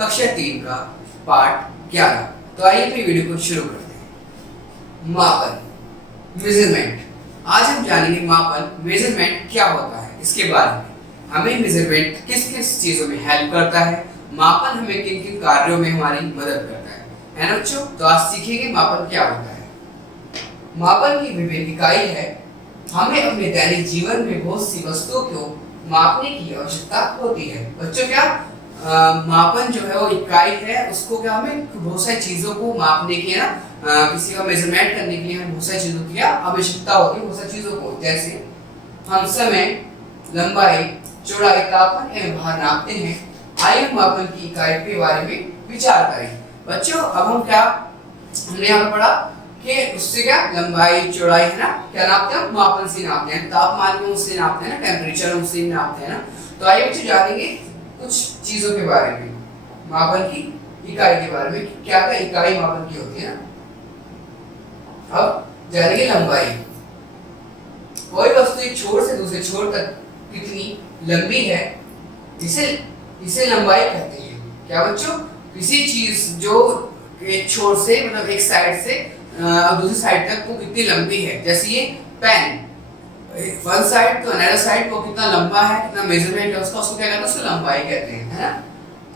कक्षा 3 का पाठ 11। तो आइए अपनी वीडियो को शुरू करते हैं। मापन, मेजरमेंट। आज हम जानेंगे मापन, मेजरमेंट क्या होता है, इसके बारे में। हमें मेजरमेंट किस किस चीजों में हेल्प करता है, मापन हमें किन किन कार्यों में हमारी मदद करता है ना बच्चों। तो आज सीखेंगे मापन क्या होता है। मापन की विभिन्न इकाई है। हमें अपने दैनिक जीवन में बहुत सी वस्तुओं को मापने की आवश्यकता होती है। बच्चों क्या मापन जो है वो इकाई है, उसको क्या हमें बहुत सारी चीजों को मापने की है ना, किसी का मेजरमेंट करने के लिए हमें बहुत सारी चीजों की आवश्यकता होती है। बहुत सारी चीजों को, जैसे हम समय, लंबाई, चौड़ाई, तापमान एवं भार नापते हैं। आइए हम मापन की इकाई के बारे में विचार करें। बच्चों अब हम क्या हमने यहाँ पर पढ़ा कि उससे क्या लंबाई चौड़ाई है ना, क्या नापते हैं, मापन से नापते हैं। तापमान को उससे नापते हैं ना, टेम्परेचर उससे नापते हैं ना। तो आइए बच्चों जानेंगे कुछ चीजों के बारे में, मापन की इकाई के बारे में, क्या क्या इकाई मापन की होती है ना। अब जानेंगे लंबाई। कोई वस्तु एक छोर से दूसरे छोर तक कितनी लंबी है, इसे लंबाई कहते हैं। क्या बच्चों, किसी चीज जो एक छोर से मतलब एक साइड से दूसरी साइड तक वो कितनी लंबी है। जैसे ये पेन, वन साइड तो अनदर साइड वो कितना लंबा है, कितना मेजरमेंट है उसका, उसको क्या कहते हैं, उसको लंबाई कहते हैं, है ना।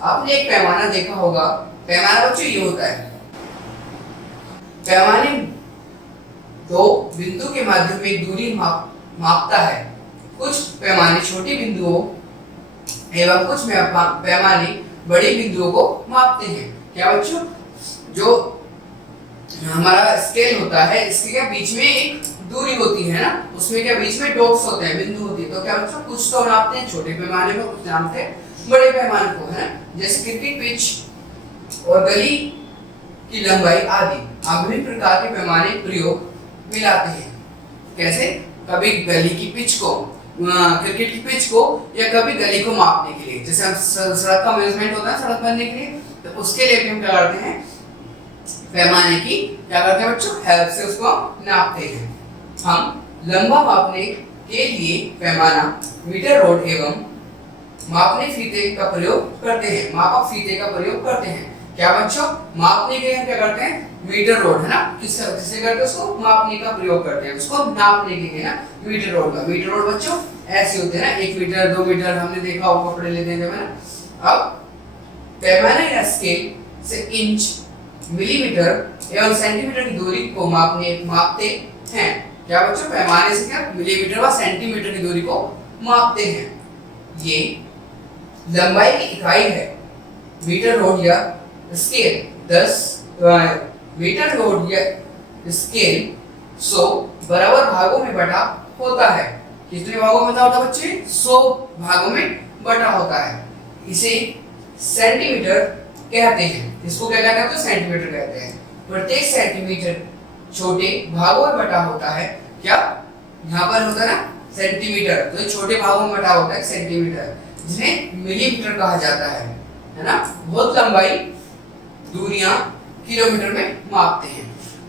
आपने एक पैमाना देखा होगा। पैमाना बच्चों ये होता है, पैमाने दो बिंदु के माध्यम में दूरी मापता है। कुछ पैमाने छोटे बिंदुओं एवं कुछ पैमाने बड़े बिंदुओं को मापते हैं। क्या बच्चों, जो हमारा स्केल होता है, इसके क्या बीच में एक दूरी होती है ना, उसमें क्या बीच में डॉट्स होते हैं, बिंदु होती है। तो क्या बच्चों, कुछ तो नापते हैं छोटे पैमाने को, कुछ नापते हैं बड़े पैमाने को, है ना। जैसे क्रिकेट पिच और गली की लंबाई आदि। आप विभिन्न प्रकार के पैमाने प्रयोग में लाते हैं। कैसे, कभी गली की पिच को, क्रिकेट की पिच को, या कभी गली को मापने के लिए। जैसे हम सड़क का मेजरमेंट होता है सड़क बनने के लिए, तो उसके लिए भी हम क्या करते हैं, पैमाने की क्या करते हैं बच्चों, हेल्प से उसको नापते हैं। हम लंबा मापने के लिए पैमाना, मीटर, रोड एवं मापने फीते का प्रयोग करते हैं। मापक फीते का प्रयोग करते हैं। क्या बच्चों, मापने के लिए हम क्या करते हैं, मीटर, रोड, है ना, किससे करते हैं, उसको मापने का प्रयोग करते हैं, उसको नापने के लिए ना, मीटर, रोड का। मीटर, रोड बच्चों ऐसे होते हैं ना, 1 मीटर 2 मीटर हमने देखा होगा, कपड़े लेते हैं जब, है ना। अब पैमाना या स्केल से इंच, मिलीमीटर एवं सेंटीमीटर की दूरी को मापते हैं। क्या बच्चों, पैमाने से क्या मिलीमीटर व सेंटीमीटर की दूरी को मापते हैं। ये लंबाई की इकाई है। मीटर, रोड या स्केल 10 मीटर, रोड या स्केल 100 बराबर भागों में बटा होता है। कितने भागों में बटा होता है बच्चे, 100 भागों में बटा होता है। इसे सेंटीमीटर कहते हैं। इसको क्या कहते हैं, सेंटीमीटर कहते हैं। प्रत्येक सेंटीमीटर छोटे भागों में बटा होता है। क्या यहाँ पर होता है ना सेंटीमीटर, तो ये छोटे भागों में बटा होता है सेंटीमीटर, जिन्हें मिलीमीटर कहा जाता है ना। बहुत लंबाई दूरियां किलोमीटर में मापते हैं।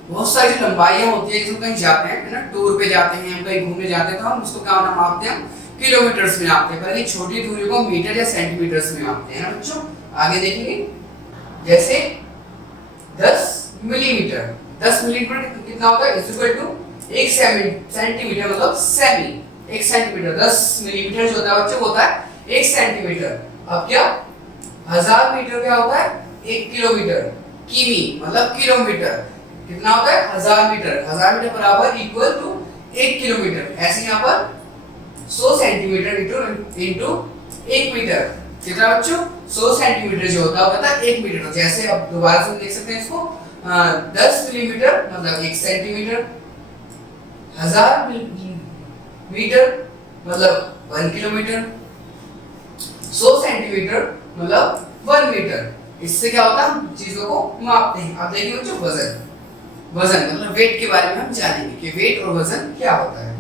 बहुत सारी लंबाइयां होती है, जिसको कहीं जाते हैं, है ना, टूर पे जाते हैं, हम कहीं घूमने जाते हैं, तो हम उसको क्या मापते हैं, किलोमीटर्स में मापते हैं। पहले छोटी दूरी को मीटर या सेंटीमीटर्स में मापते हैं ना बच्चों। आगे देखेंगे, जैसे 10 मिलीमीटर, 10 मिलीमीटर कितना होता है, इक्वल टू 1 सेंटीमीटर, मतलब सेमी। 1 सेंटीमीटर 10 मिलीमीटर जो होता है बच्चों, होता है 1 सेंटीमीटर। अब क्या 1000 मीटर क्या होता है, 1 किलोमीटर। किमी मतलब किलोमीटर, कितना होता है 1000 मीटर। 1000 मीटर बराबर इक्वल टू 1 किलोमीटर। ऐसे यहाँ पर 100 सेंटीमीटर इंटू 1 मीटर, कितना बच्चों, 100 सेंटीमीटर जो होता है 1 मीटर। जैसे अब दोबारा से देख सकते हैं इसको, 10 मिलीमीटर मतलब 1 सेंटीमीटर, 1000 मीटर मतलब 1 किलोमीटर, 100 सेंटीमीटर मतलब 1 मीटर। इससे क्या होता है, हम चीजों को मापते हैं। अब देखिए बच्चों, वजन। वजन मतलब वेट के बारे में हम जानेंगे कि वेट और वजन क्या होता है।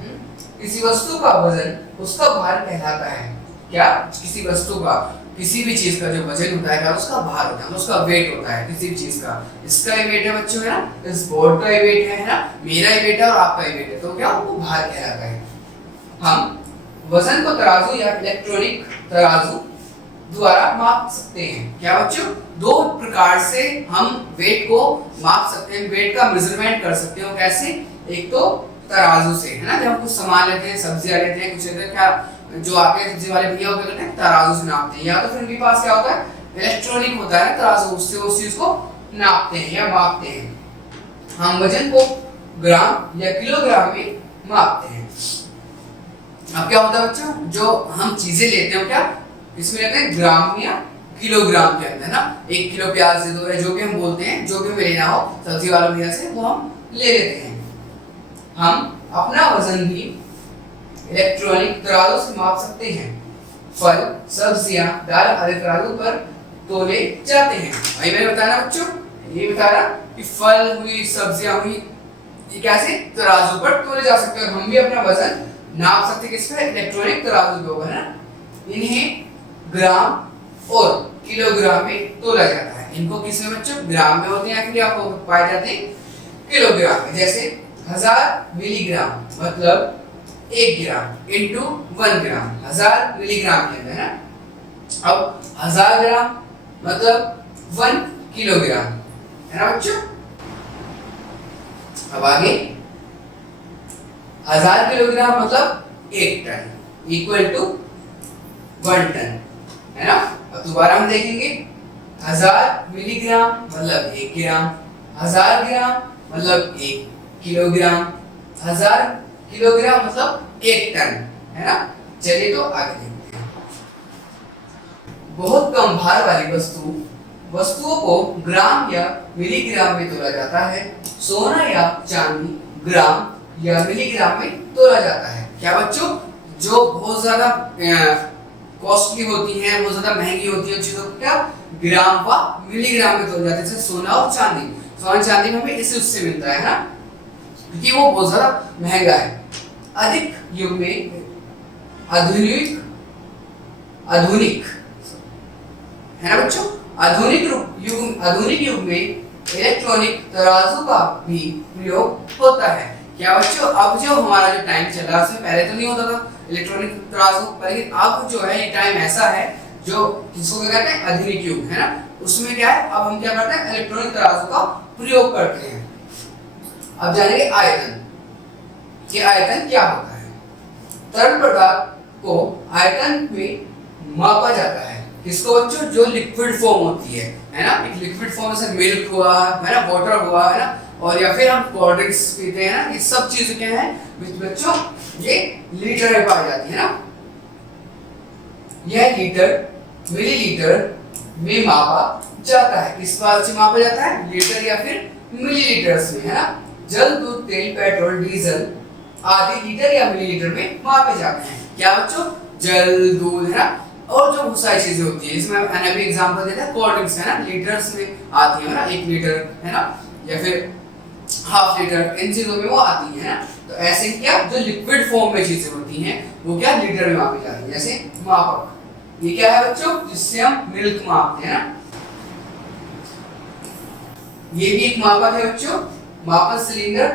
किसी वस्तु का वजन उसका भार कहलाता है। क्या, किसी वस्तु का, किसी भी चीज का जो वजन होता है उसका भार होता है, उसका वेट होता है किसी भी चीज का। इसका ही वेट है बच्चों, है ना, इस बोर्ड का ही वेट है ना, मेरा ही वेट है और आपका ही वेट है, तो क्या वो भार कहलाता है। हम वजन को तराजू या इलेक्ट्रॉनिक तराजू द्वारा माप सकते हैं। क्या बच्चों, दो प्रकार से हम वेट को माप सकते हैं, वेट का मेजरमेंट कर सकते हैं। कैसे? एक तो तराजू से, है ना, जब हम कुछ सामान लेते हैं, सब्जियां लेते हैं, कुछ लेते हैं, क्या जो आके सब्जी वाले भैया होते हैं तराजू से नापते हैं। या तो फिर उनके पास क्या होता है, इलेक्ट्रॉनिक होता है तराजू, उससे उस चीज को नापते हैं या मापते हैं। हम वजन को ग्राम या किलोग्राम में मापते हैं। अब क्या होता है बच्चों, जो हम चीजें लेते हैं क्या इसमें लेते हैं, ग्राम या किलोग्राम के अंदर ना। 1 किलो प्याज दे दो, या जो भी हम बोलते हैं, जो भी हमें लेना हो सब्जी वालों भैया से, वो हम ले लेते हैं। हम अपना वजन भी इलेक्ट्रॉनिक तराजू से माप सकते हैं। फल, सब्जियां, दाल आदि तराजू पर तोले जाते हैं। वही मैंने बताया बच्चों, ये बता रहा कि फल हुई, सब्जियां हुई, ये कैसे तराजू पर तोले जा सकते हैं। और हम भी अपना वजन नाप सकते हैं किस पे, इलेक्ट्रॉनिक तराजू के ऊपर, है ना। इन्हें ग्राम और किलोग्राम में तोला जाता है। इनको किस में बच्चों, ग्राम में होते हैं या फिर आपको पाए जाते हैं किलोग्राम में। जैसे 1000 मिलीग्राम मतलब 1 ग्राम इंटू 1 ग्राम, 1000 मिलीग्राम के अंदर, है। अब 1000 ग्राम मतलब 1 किलोग्राम, है ना बच्चों। अब आगे 1000 किलोग्राम मतलब 1 टन इक्वल टू 1 टन, है ना। अब दोबारा हम देखेंगे, 1000 मिलीग्राम मतलब 1 ग्राम, 1000 ग्राम मतलब 1 किलोग्राम, 1000 किलोग्राम मतलब 1 टन, है ना। चलिए तो आगे देखते हैं। बहुत कम भार वाली वस्तुओं को ग्राम या मिलीग्राम में तोला जाता है। सोना या चांदी ग्राम या मिलीग्राम में तोला जाता है। क्या बच्चों, जो बहुत ज्यादा कॉस्टली होती हैं, बहुत ज्यादा महंगी होती है चीजों को क्या ग्राम व मिलीग्राम में तोला जाता है। जैसे सोना और चांदी, सोना चांदी में हमें इससे उससे मिलता है ना, क्योंकि वो बहुत ज्यादा महंगा है। अधिक युग में आधुनिक है ना बच्चों, आधुनिक युग में इलेक्ट्रॉनिक तराजू का भी प्रयोग होता है। क्या बच्चों, अब जो हमारा जो टाइम चल रहा है उसमें पहले तो नहीं होता था इलेक्ट्रॉनिक तराजू, लेकिन अब जो है ये टाइम ऐसा है जो जिसको क्या कहते हैं आधुनिक युग, है ना। उसमें क्या है, अब हम क्या करते हैं इलेक्ट्रॉनिक तराजू का प्रयोग करते हैं। अब जानेंगे आयतन, कि आयतन क्या होता है। तरल पदार्थ को आयतन में मापा जाता है। किसको बच्चों, जो लिक्विड फॉर्म होती है ना। एक लिक्विड फॉर्म जैसे मिल्क हुआ, है ना, वाटर हुआ, है ना, और या फिर हम कोल्ड ड्रिंक्स पीते हैं ना, ये सब चीजें क्या है बच्चों, ये लीटर में पाई जाती है ना। यह लीटर मिलीलीटर में मापा जाता है। किस बात से मापा जाता है, लीटर या फिर मिलीलीटर्स में, है ना। जल, दूध, तेल, पेट्रोल, डीजल आदि लीटर या मिलीलीटर में मापे जाते हैं। क्या बच्चों, जल, दूध, है ना, और जो बहुत सारी चीजें होती है, इसमें मैंने अभी एग्जांपल दिया था कोल्ड ड्रिंक्स, है ना, लीटर्स में आती है ना, 1 लीटर, है ना, या फिर हाफ लीटर, इन चीजों में वो आती है ना। तो ऐसे क्या, जो लिक्विड फॉर्म में चीजें होती हैं वो क्या लीटर में मापी जाती है। जैसे मापक, ये क्या है बच्चों, जिससे हम मिल्क मापते हैं ना, ये भी एक मापक है बच्चों। मापन सिलेंडर,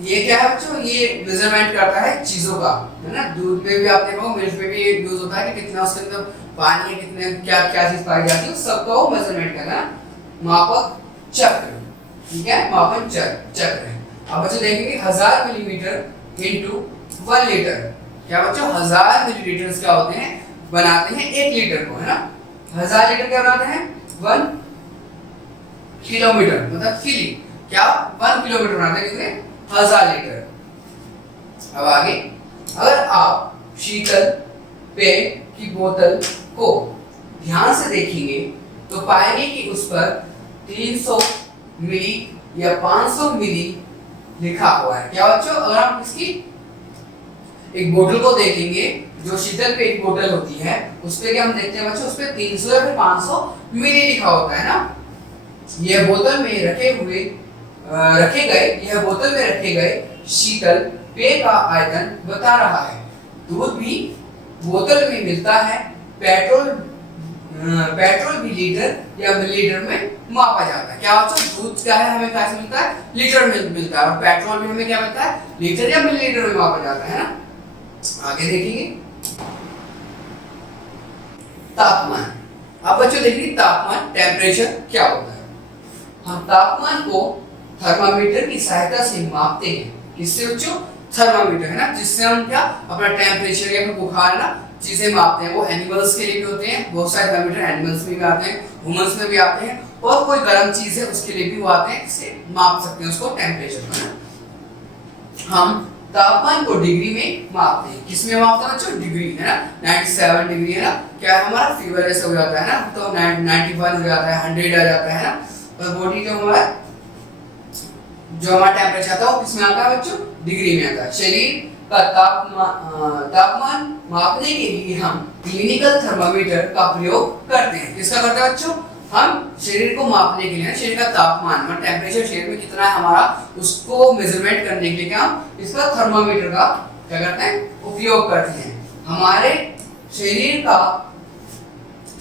ये क्या है बच्चों, ये मेजरमेंट करता है चीजों का, है ना। दूध में भी आपने देखा, मिल्क में भी ये यूज होता है कि कितना उसके अंदर पानी है, कितने क्या क्या चीज पाई जाती है, सबका वो मेजरमेंट करना। मापक चक्र, ठीक है, मापन चक्र है। अब बच्चों देखेंगे 1000 मिलीमीटर इंटू 1 लीटर। क्या बच्चों, 1000 मिलीलीटर क्या होते हैं, बनाते हैं 1 लीटर को, है ना। 1000 लीटर क्या बनाते हैं, 1 किलोमीटर मतलब किली, क्या 1 किलोमीटर बनाते हैं कितने, 1000 लीटर। अब आगे, अगर आप शीतल पेय की बोतल को ध्यान से देखेंगे तो पाएंगे कि उस पर 300 मिली या 500 मिली लिखा हुआ है। क्या बच्चों, अगर हम इसकी एक बोतल को देखेंगे, जो शीतल पेय की बोतल होती है, उस पे क्या हम देखते हैं बच्चों, उस पे 300 या फिर 500 मिली लिखा होता है ना। यह बोतल में यह बोतल में रखे गए शीतल पेय का आयतन बता रहा है। दूध भी बोतल में मिलता है। पेट्रोल भी लीटर या मिलीलीटर में मापा जाता है। क्या बच्चों, दूध क्या है, हमें कैसे मिलता है, लीटर में मिलता है, और पेट्रोल भी हमें क्या मिलता है, लीटर या मिलीलीटर में मापा जाता है ना। आगे देखेंगे, तापमान। अब बच्चों देखिए तापमान टेम्परेचर क्या होता है। हम तापमान को थर्मामीटर की सहायता से मापते हैं। किससे बच्चों? थर्मामीटर है ना, जिससे हम क्या अपना टेम्परेचर या फिर बुखार ना चीजें मापते हैं। वो एनिमल्स के लिए भी होते हैं, बहुत सारे थर्मामीटर एनिमल्स में भी आते हैं, ह्यूमंस में भी आते हैं, और कोई गर्म चीज है उसके लिए भी वो आते हैं, इससे माप सकते हैं उसको टेम्परेचर है ना। हम तापमान को डिग्री में मापते हैं। किसमें मापते हैं बच्चों? डिग्री है ना। 97 डिग्री है ना, क्या हमारा फीवर जैसा हो जाता है ना, तो 91 हो जाता है, 100 आ जाता है ना। और बॉडी जो हमारा टेम्परेचर आता है वो किसमें आता है बच्चों? डिग्री में आता है। शरीर का तापमान मापने के लिए हम क्लिनिकल थर्मामीटर का प्रयोग करते हैं। किसका करते हैं बच्चों? हम शरीर को मापने के लिए, शरीर का तापमान मतलब टेम्परेचर शरीर में कितना है हमारा, उसको मेजरमेंट करने के लिए क्या हम इसका थर्मामीटर का क्या करते हैं? उपयोग करते हैं। हमारे शरीर का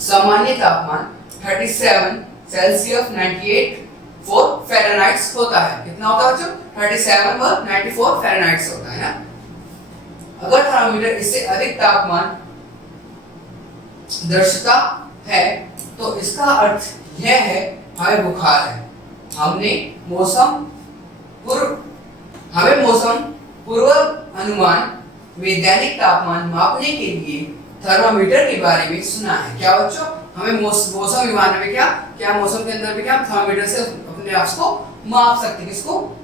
सामान्य तापमान 37 सेल्सियस 98 फ़ारेनहाइट होता है। कितना होता है बच्चों? 37 व 94 फ़ारेनहाइट होता है ना। अगर थर्मामीटर इससे अधिक तापमान दर्शाता है तो इसका अर्थ यह है हमें बुखार है। हमें मौसम पूर्व अनुमान वैज्ञानिक तापमान मापने के लिए थर्मामीटर के बारे में सुना है। क्या बच्चों? हमें मौसम विमान में क्या मौसम के अंदर भी क्या थर्मामीटर से अपने आप को माप सकते हैं। किसको?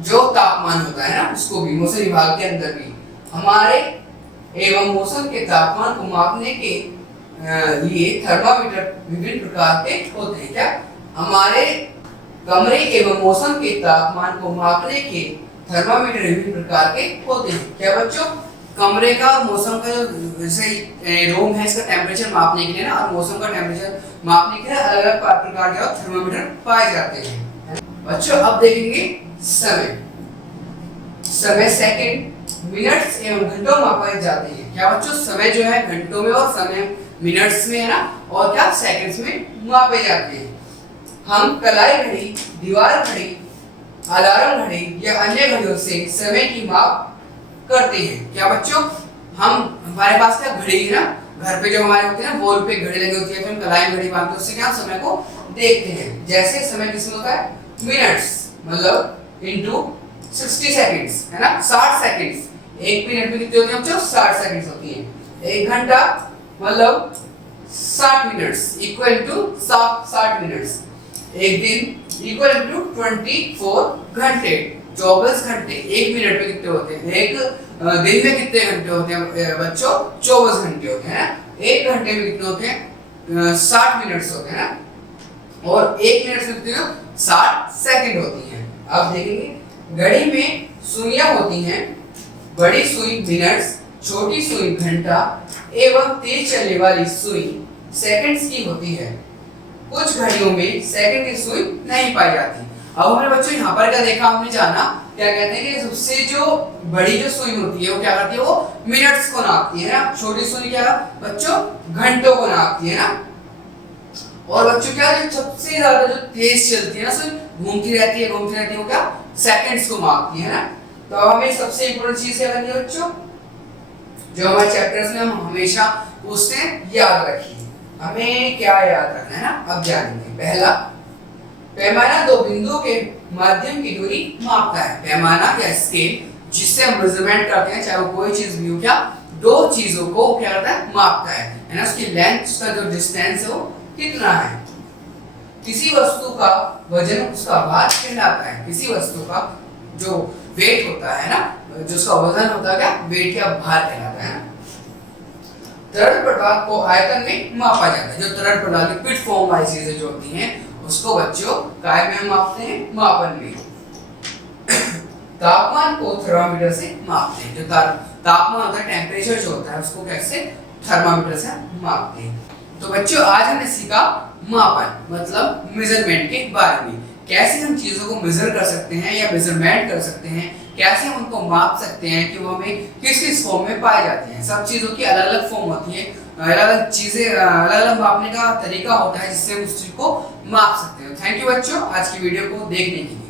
जो तापमान होता है ना उसको भी मौसम विभाग के अंदर भी हमारे एवं मौसम के तापमान को मापने के लिए थर्मामीटर विभिन्न प्रकार के होते हैं। क्या? हमारे कमरे एवं मौसम के तापमान को मापने के थर्मामीटर विभिन्न प्रकार के होते हैं। क्या बच्चों? कमरे का और मौसम का जो जैसे रूम है इसका टेम्परेचर मापने के लिए ना, और मौसम का टेम्परेचर मापने के लिए अलग अलग प्रकार के थर्मामीटर पाए जाते हैं। बच्चों अब देखेंगे समय सेकंड मिनट्स एवं घंटों में मापे जाते हैं। क्या बच्चों? समय जो है घंटों में और समय मिनट्स में है ना, और क्या सेकंड्स में मापे जाते हैं। हम कलाई घड़ी, दीवार घड़ी, अलार्म घड़ी या अन्य घड़ियों से समय की माप करते हैं। क्या बच्चों? हमारे पास क्या घड़ी है ना, घर पे जो हमारे होते हैं ना वॉल पे घड़ी लगी होती है, फिर हम कलाई में घड़ी बांधते हैं, उससे क्या समय को देखते हैं। जैसे समय किसमें होता है? मिनट्स मतलब इनटू 60 सेकंड्स है ना, 60 सेकंड्स। एक मिनट में कितने होते हैं बच्चों? 60 सेकंड्स होती है। एक घंटा मतलब 60 मिनट्स इक्वल टू 60 मिनट्स। एक दिन इक्वल टू 24 घंटे, 24 घंटे। एक मिनट में कितने होते हैं? एक दिन में कितने घंटे होते हैं बच्चों? 24 घंटे होते हैं ना। एक घंटे में कितने होते हैं? 60 मिनट्स होते हैं ना, और एक मिनट में कितने 60 सेकंड होती हैं। अब देखेंगे घड़ी में सुइयां होती हैं। बड़ी सुई मिनट्स, छोटी सुई घंटा एवं तेज चलने वाली सुई सेकंड्स की होती है। कुछ घड़ियों में सेकंड की सुई नहीं पाई जाती। अब हमने बच्चों यहाँ पर क्या देखा, हमने जाना क्या कहते हैं कि सबसे जो बड़ी जो सुई होती है वो क्या करती है? वो मिनट्स को नापती है ना। छोटी सुई क्या बच्चों? घंटों को नापती है ना। और बच्चों क्या जो सबसे ज्यादा जो तेज चलती है ना सुई, घूमती रहती है वो क्या? सेकंड्स को मापती है ना। तो हमें सबसे इंपॉर्टेंट चीज क्या करनी है बच्चों, जो हमारे चैप्टर्स में हम हमेशा पूछते हैं, याद रखिए। हमें क्या याद रखना है ना, अब जानेंगे। पहला, पैमाना दो बिंदुओं के माध्यम की दूरी मापता है। पैमाना या स्केल जिससे हम मेजरमेंट करते हैं, चाहे वो कोई चीज भी हो, क्या दो चीजों को क्या करता है? मापता है ना। उसकी लेंथ, उसका जो डिस्टेंस है वो कितना है। किसी वस्तु का वजन उसका भार कहलाता है। किसी वस्तु का जो वेट होता है ना, जो उसका वजन होता है क्या? वेट या भार कहलाता है ना। तरल पदार्थ को आयतन में मापा जाता है। जो तरल पदार्थ लिक्विड फॉर्म वाली चीजें जो होती हैं उसको बच्चों काय में मापते हैं? मापन में। तापमान को थर्मामीटर से मापते हैं। जो तापमान होता है, टेम्परेचर जो होता है, उसको कैसे? थर्मामीटर से मापते हैं। तो बच्चों आज हमने सीखा मापन मतलब मेजरमेंट के बारे में। कैसे हम चीजों को मेजर कर सकते हैं या मेजरमेंट कर सकते हैं, कैसे हम उनको माप सकते हैं कि वो हमें किस किस फॉर्म में पाए जाते हैं। सब चीज़ों की अलग अलग फॉर्म होती है, अलग अलग चीज़ें, अलग अलग मापने का तरीका होता है जिससे हम उस चीज़ को माप सकते हैं। थैंक यू बच्चों आज की वीडियो को देखने के लिए।